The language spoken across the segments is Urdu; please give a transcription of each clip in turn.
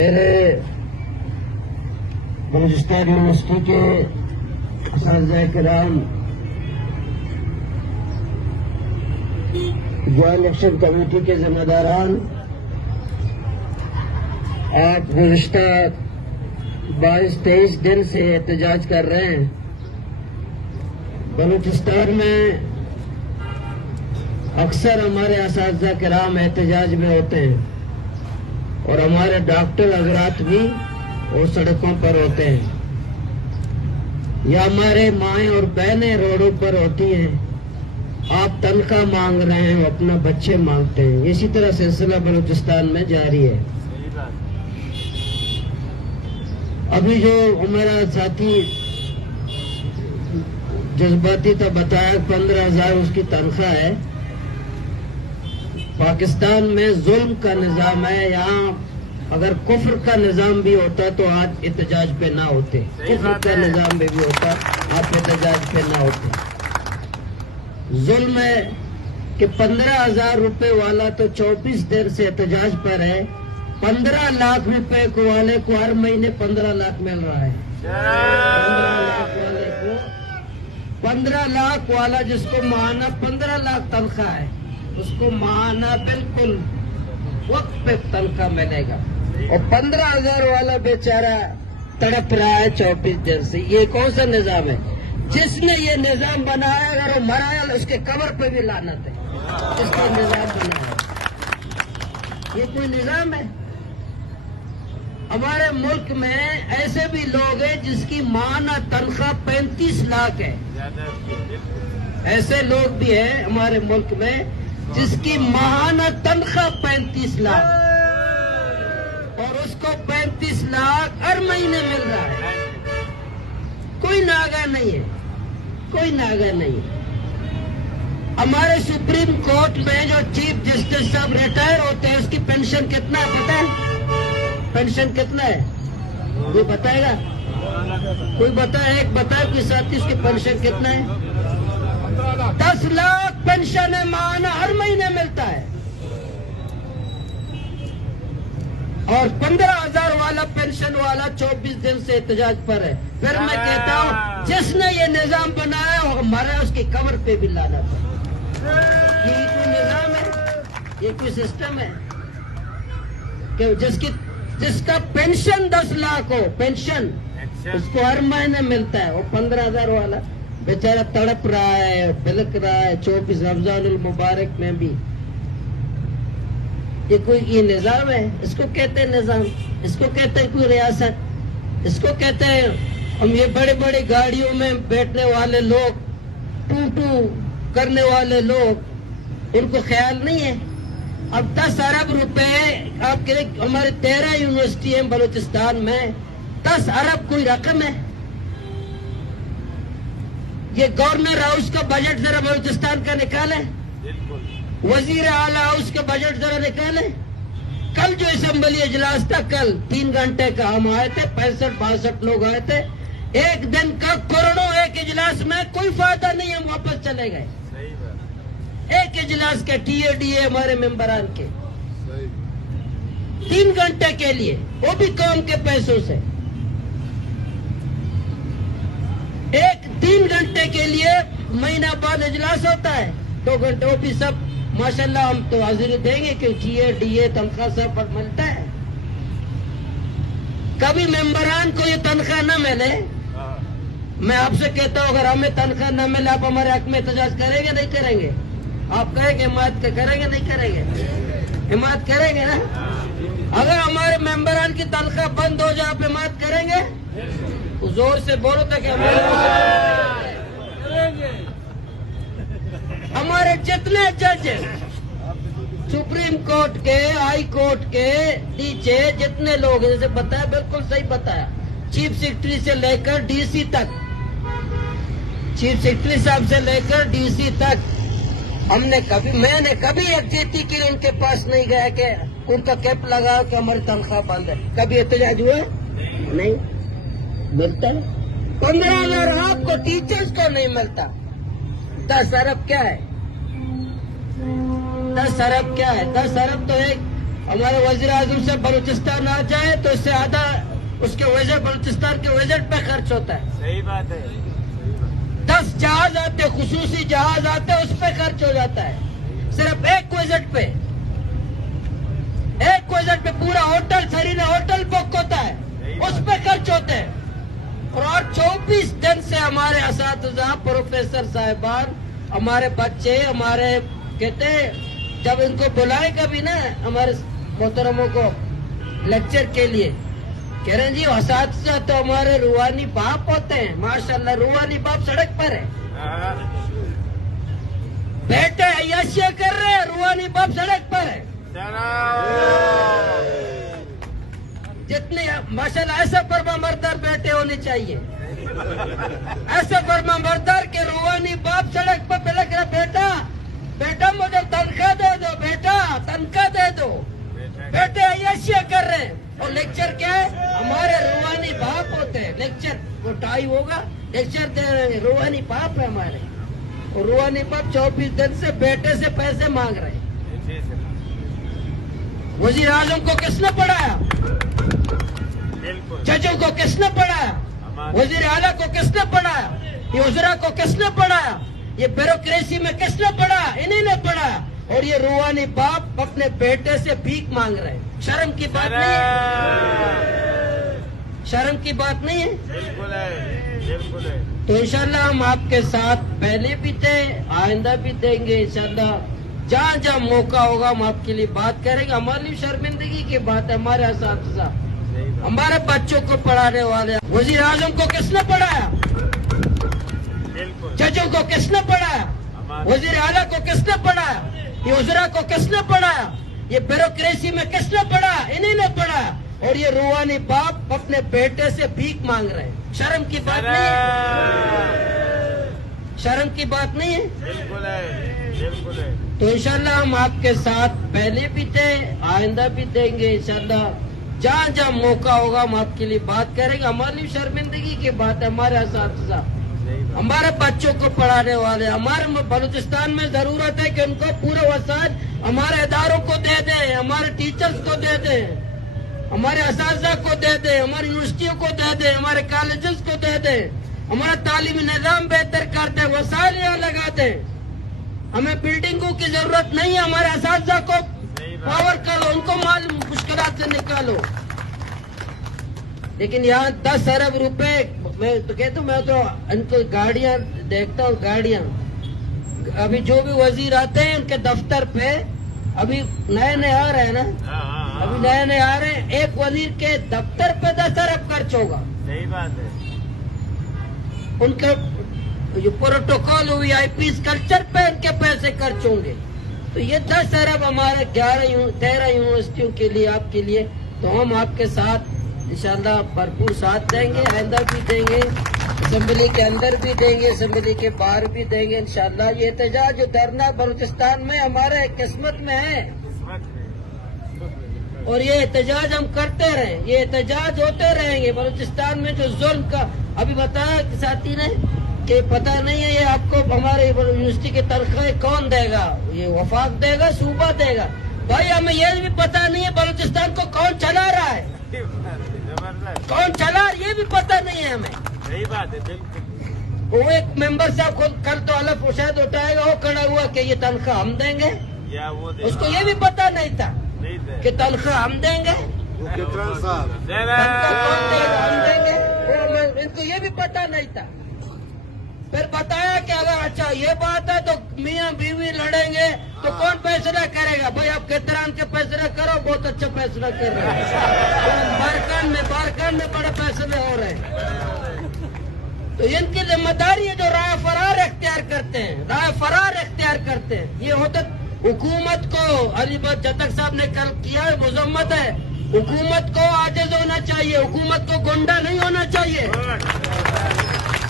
میرے بلوچستان یونیورسٹی کے اساتذہ کرام، جوائنٹ الیکشن کمیٹی کے ذمہ داران، آپ گزشتہ 22-23 دن سے احتجاج کر رہے ہیں۔ بلوچستان میں اکثر ہمارے اساتذہ کرام احتجاج میں ہوتے ہیں اور ہمارے ڈاکٹر حضرات بھی وہ سڑکوں پر ہوتے ہیں، یا ہمارے مائیں اور بہنیں روڈوں پر ہوتی ہیں۔ آپ تنخواہ مانگ رہے ہیں، وہ اپنا بچے مانگتے ہیں۔ اسی طرح سلسلہ بلوچستان میں جاری ہے۔ ابھی جو ہمارا ساتھی جذباتی تھا، بتایا 15,000 اس کی تنخواہ ہے۔ پاکستان میں ظلم کا نظام ہے۔ یہاں اگر کفر کا نظام بھی ہوتا تو آج احتجاج پہ نہ ہوتے، کفر کا نظام بھی ہوتا آپ احتجاج پہ نہ ہوتے۔ ظلم ہے کہ 15,000 روپے والا تو 24 دن سے احتجاج پر ہے، 15 لاکھ روپے کو والے کو ہر مہینے 15 لاکھ مل رہا ہے۔ 15 لاکھ والا جس کو ماہانہ 15 لاکھ تنخواہ ہے، اس کو ماہانہ بالکل وقت پہ تنخواہ ملے گا، اور 15,000 والا بیچارہ تڑپ رہا ہے 24 دن سے۔ یہ کون سا نظام ہے؟ جس نے یہ نظام بنایا، اگر وہ مرا ہے اس کے قبر پہ بھی لعنت ہے۔ اس کا نظام بنایا، یہ کوئی نظام ہے؟ ہمارے ملک میں ایسے بھی لوگ ہیں جس کی ماہانہ تنخواہ 35 لاکھ ہے۔ ایسے لوگ بھی ہیں ہمارے ملک میں جس کی ماہانہ تنخواہ 35 لاکھ، اور اس کو 35 لاکھ ہر مہینے مل رہا ہے۔ کوئی ناغہ نہیں ہے، کوئی ناغہ نہیں ہے۔ ہمارے سپریم کورٹ میں جو چیف جسٹس صاحب ریٹائر ہوتے ہیں، اس کی پینشن کتنا ہے پتہ ہے؟ پینشن کتنا ہے؟ کوئی بتائے گا؟ کوئی بتائے؟ ایک بتائے کوئی ساتھی، اس کی پینشن کتنا ہے؟ 10 لاکھ پینشن ہے، ماہانہ ہر مہینے ملتا ہے، اور 15,000 والا پینشن والا 24 دن سے احتجاج پر ہے۔ پھر میں کہتا ہوں جس نے یہ نظام بنایا وہ مرا، اس کی قبر پہ بھی لعنت ہے۔ یہ کوئی نظام ہے؟ یہ کوئی سسٹم ہے کہ جس کا پینشن 10 لاکھ ہو، پینشن اس کو ہر مہینے ملتا ہے، وہ 15,000 والا بیچارہ تڑپ رہا ہے، بلک رہا ہے 24 رمضان المبارک میں بھی۔ یہ کوئی یہ نظام ہے؟ اس کو کہتے ہیں نظام، اس کو کہتے ہیں کوئی ریاست، اس کو کہتے ہیں ہم یہ بڑے بڑے گاڑیوں میں بیٹھنے والے لوگ، ٹو کرنے والے لوگ، ان کو خیال نہیں ہے؟ اب 10 ارب روپے آپ کے ہمارے 13 یونیورسٹی ہیں بلوچستان میں، 10 ارب کوئی رقم ہے؟ یہ گورنر ہاؤس کا بجٹ ذرا بلوچستان کا نکالیں، وزیر اعلیٰ ہاؤس کا بجٹ ذرا نکالیں۔ کل جو اسمبلی اجلاس تھا، کل 3 گھنٹے کا، ہم آئے تھے، 65-62 لوگ آئے تھے، ایک دن کا کروڑوں ایک اجلاس میں، کوئی فائدہ نہیں، ہم واپس چلے گئے۔ ایک اجلاس کے ٹی اے ہمارے ممبران کے 3 گھنٹے کے لیے، وہ بھی قوم کے پیسوں سے، ایک 3 گھنٹے کے لیے مہینہ بعد اجلاس ہوتا ہے، 2 گھنٹے، وہ بھی سب ماشاءاللہ ہم تو حاضری دیں گے کہ ٹی اے تنخواہ سب پر ملتا ہے۔ کبھی ممبران کو یہ تنخواہ نہ ملے، میں آپ سے کہتا ہوں اگر ہمیں تنخواہ نہ ملے، آپ ہمارے حق میں احتجاج کریں گے نہیں کریں گے؟ آپ کہیں گے حمایت کریں گے نہیں کریں گے؟ حمایت کریں گے نا؟ اگر ہمارے ممبران کی تنخواہ بند ہو جائے، آپ حمایت کریں گے؟ تو زور سے بولو تک ہمارے جتنے جج سپریم کورٹ کے، ہائی کورٹ کے نیچے جتنے لوگ ہیں، جیسے بتایا، بالکل صحیح بتایا، چیف سیکرٹری سے لے کر ڈی سی تک، چیف سیکرٹری صاحب سے لے کر ڈی سی تک، میں نے کبھی یکجہتی کے لیے ان کے پاس نہیں گیا کہ ان کا کیپ لگا کہ ہماری تنخواہ بند ہے۔ کبھی احتجاج ہوا نہیں؟ ملتا ہے 15,000 آپ کو، ٹیچرز کو نہیں ملتا۔ 10 ارب کیا ہے؟ 10 ارب کیا ہے؟ 10 ارب تو ایک ہمارے وزیر اعظم سے بلوچستان آ جائے تو اس سے آدھا اس کے وزٹ بلوچستان کے وزٹ پہ خرچ ہوتا ہے. صحیح بات ہے. 10 جہاز آتے, خصوصی جہاز آتے, اس پہ خرچ ہو جاتا ہے. صرف ایک وزٹ پہ پورا ہوٹل سرینا ہوٹل بک ہوتا ہے, اس پہ خرچ ہوتے ہیں. اور 24 دن سے ہمارے اساتذہ پروفیسر صاحبان ہمارے بچے ہمارے کہتے ہیں جب ان کو بلائے کبھی نا ہمارے محترموں کو لیکچر کے لیے کہہ رہے ہیں جی اساتذہ تو ہمارے روحانی باپ ہوتے ہیں. ماشاءاللہ روحانی باپ سڑک پر ہے, بیٹے عیاشیاں کر رہے ہیں, روحانی باپ سڑک پر ہے. جتنے ماشاءاللہ ایسا فرما بردار بیٹے ہونے چاہیے, ایسا فرما بردار کے روحانی باپ سڑک پر لگ رہا بیٹا بیٹا مجھے تنخواہ دے دو, بیٹا تنخواہ دے دو. بیٹے عیاشیاں کر رہے ہیں. اور لیکچر کیا ہے, ہمارے روحانی باپ ہوتے ہیں. لیکچر وہ ٹائی ہوگا, لیکچر دے رہے ہیں, روحانی باپ ہے ہمارے. اور روحانی باپ 24 دن سے بیٹے سے پیسے مانگ رہے ہیں. وزیر اعظم کو کس نے پڑھایا, ججوں کو کس نے پڑھایا, وزیر اعلیٰ کو کس نے پڑھایا, یہ وزراء کو کس نے پڑھایا, یہ بیوروکریسی میں کس نے پڑھا, انہیں نے پڑھا. اور یہ روحانی باپ اپنے بیٹے سے بھیک مانگ رہے ہیں. شرم کی بات نہیں ہے, شرم کی بات نہیں ہے. بالکل ہے, بالکل ہے. تو انشاءاللہ ہم آپ کے ساتھ پہلے بھی تھے, آئندہ بھی دیں گے انشاءاللہ. جہاں جہاں موقع ہوگا ہم آپ کے لیے بات کریں گے. ہماری شرمندگی کی بات ہے, ہمارے اساتذہ ہمارے بچوں کو پڑھانے والے. وزیر اعظم کو کس نے پڑھایا, ججوں کو کس نے پڑھایا, وزیر اعلیٰ کو کس نے پڑھایا, یہ وزراء کو کس نے پڑھایا, یہ بیوروکریسی میں کس نے پڑھا, انہیں نے پڑھا. اور یہ روحانی باپ اپنے بیٹے سے بھیک مانگ رہے ہیں. شرم کی بات نہیں ہے, شرم کی بات نہیں ہے. بالکل ہے, بالکل ہے. تو انشاءاللہ ہم آپ کے ساتھ پہلے بھی تھے, آئندہ بھی دیں گے انشاءاللہ. جہاں جہاں موقع ہوگا ہم آپ کے لیے بات کریں گے. ہماری شرمندگی کی بات ہے, ہمارے اساتذہ ہمارے بچوں کو پڑھانے والے. ہمارے بلوچستان میں ضرورت ہے کہ ان کو پورے وسائل ہمارے اداروں کو دے دیں, ہمارے ٹیچرز کو دے دیں, ہمارے اساتذہ کو دے دیں, ہماری یونیورسٹیوں کو دے دیں, ہمارے کالجز کو دے دیں, ہمارا تعلیمی نظام بہتر کر دیں, وسائل یہاں لگا دیں. ہمیں بلڈنگوں کی ضرورت نہیں ہے, ہمارے اساتذہ کو پاور کرو, ان کو مال مشکلات سے نکالو. لیکن یہاں 10 ارب روپے, میں تو کہتا ہوں, میں تو ان کو گاڑیاں دیکھتا ہوں, گاڑیاں ابھی جو بھی وزیر آتے ہیں ان کے دفتر پہ ابھی نئے آ رہے ہیں نا, ابھی نئے آ رہے ہیں, ایک وزیر کے دفتر پہ 10 ارب خرچ ہوگا. صحیح بات ہے. ان کا جو پروٹوکول ہوئی آئی پیس کلچر پہ ان کے پیسے خرچ ہوں گے. تو یہ 10 ارب ہمارے 13 یونیورسٹیوں کے لیے, آپ کے لیے. تو ہم آپ کے ساتھ انشاءاللہ بھرپور ساتھ دیں گے, آئندہ بھی دیں گے, اسمبلی کے اندر بھی دیں گے, اسمبلی کے باہر بھی دیں گے انشاءاللہ. یہ احتجاج جو دھرنا بلوچستان میں ہمارے قسمت میں ہے, اور یہ احتجاج ہم کرتے رہیں, یہ احتجاج ہوتے رہیں گے. بلوچستان میں جو ظلم کا ابھی بتایا ساتھی نے کہ پتہ نہیں ہے یہ آپ کو ہمارے یونیورسٹی کی تنخواہ کون دے گا, یہ وفاق دے گا, صوبہ دے گا. بھائی ہمیں یہ بھی پتہ نہیں ہے بلوچستان کو کون چلا رہا ہے, کون چلا, یہ بھی پتہ نہیں ہے ہمیں. صحیح بات ہے, بالکل. وہ ایک ممبر صاحب خود کل تو الف شاید اٹھائے گا, وہ کھڑا ہوا کہ یہ تنخواہ ہم دیں گے, یا وہ اس کو یہ بھی پتہ نہیں تھا کہ تنخواہ ہم دیں گے, تنخواہ کون دے گا, ہم دیں گے. ان کو یہ بھی پتہ نہیں تھا. پھر بتایا کہ اگر اچھا یہ بات ہے تو میاں بیوی لڑیں گے تو کون فیصلہ کرے گا. بھائی آپ کتران کے فیصلہ کرو, بہت اچھا فیصلہ کر رہے ہیں, بارکان میں بڑے فیصلے ہو رہے ہیں. تو ان کی ذمہ داری ہے جو رائے فرار اختیار کرتے ہیں, رائے فرار اختیار کرتے ہیں. یہ ہوتا حکومت کو, علی بت جتک صاحب نے کل کیا ہے, مذمت ہے. حکومت کو عاجز ہونا چاہیے, حکومت کو گنڈا نہیں ہونا چاہیے.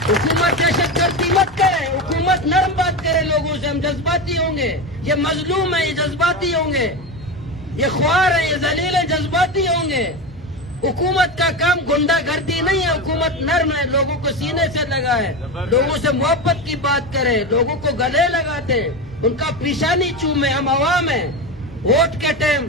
حکومت دہشت گردی مت کرے, حکومت نرم بات کرے لوگوں سے. ہم جذباتی ہوں گے, یہ مظلوم ہے, یہ جذباتی ہوں گے, یہ خوار ہے, یہ ذلیل ہے, جذباتی ہوں گے. حکومت کا کام گنڈا گردی نہیں ہے, حکومت نرم ہے, لوگوں کو سینے سے لگائے, لوگوں سے محبت کی بات کرے, لوگوں کو گلے لگاتے, ان کا پیشانی چومے. ہم عوام ہیں, ووٹ کے ٹائم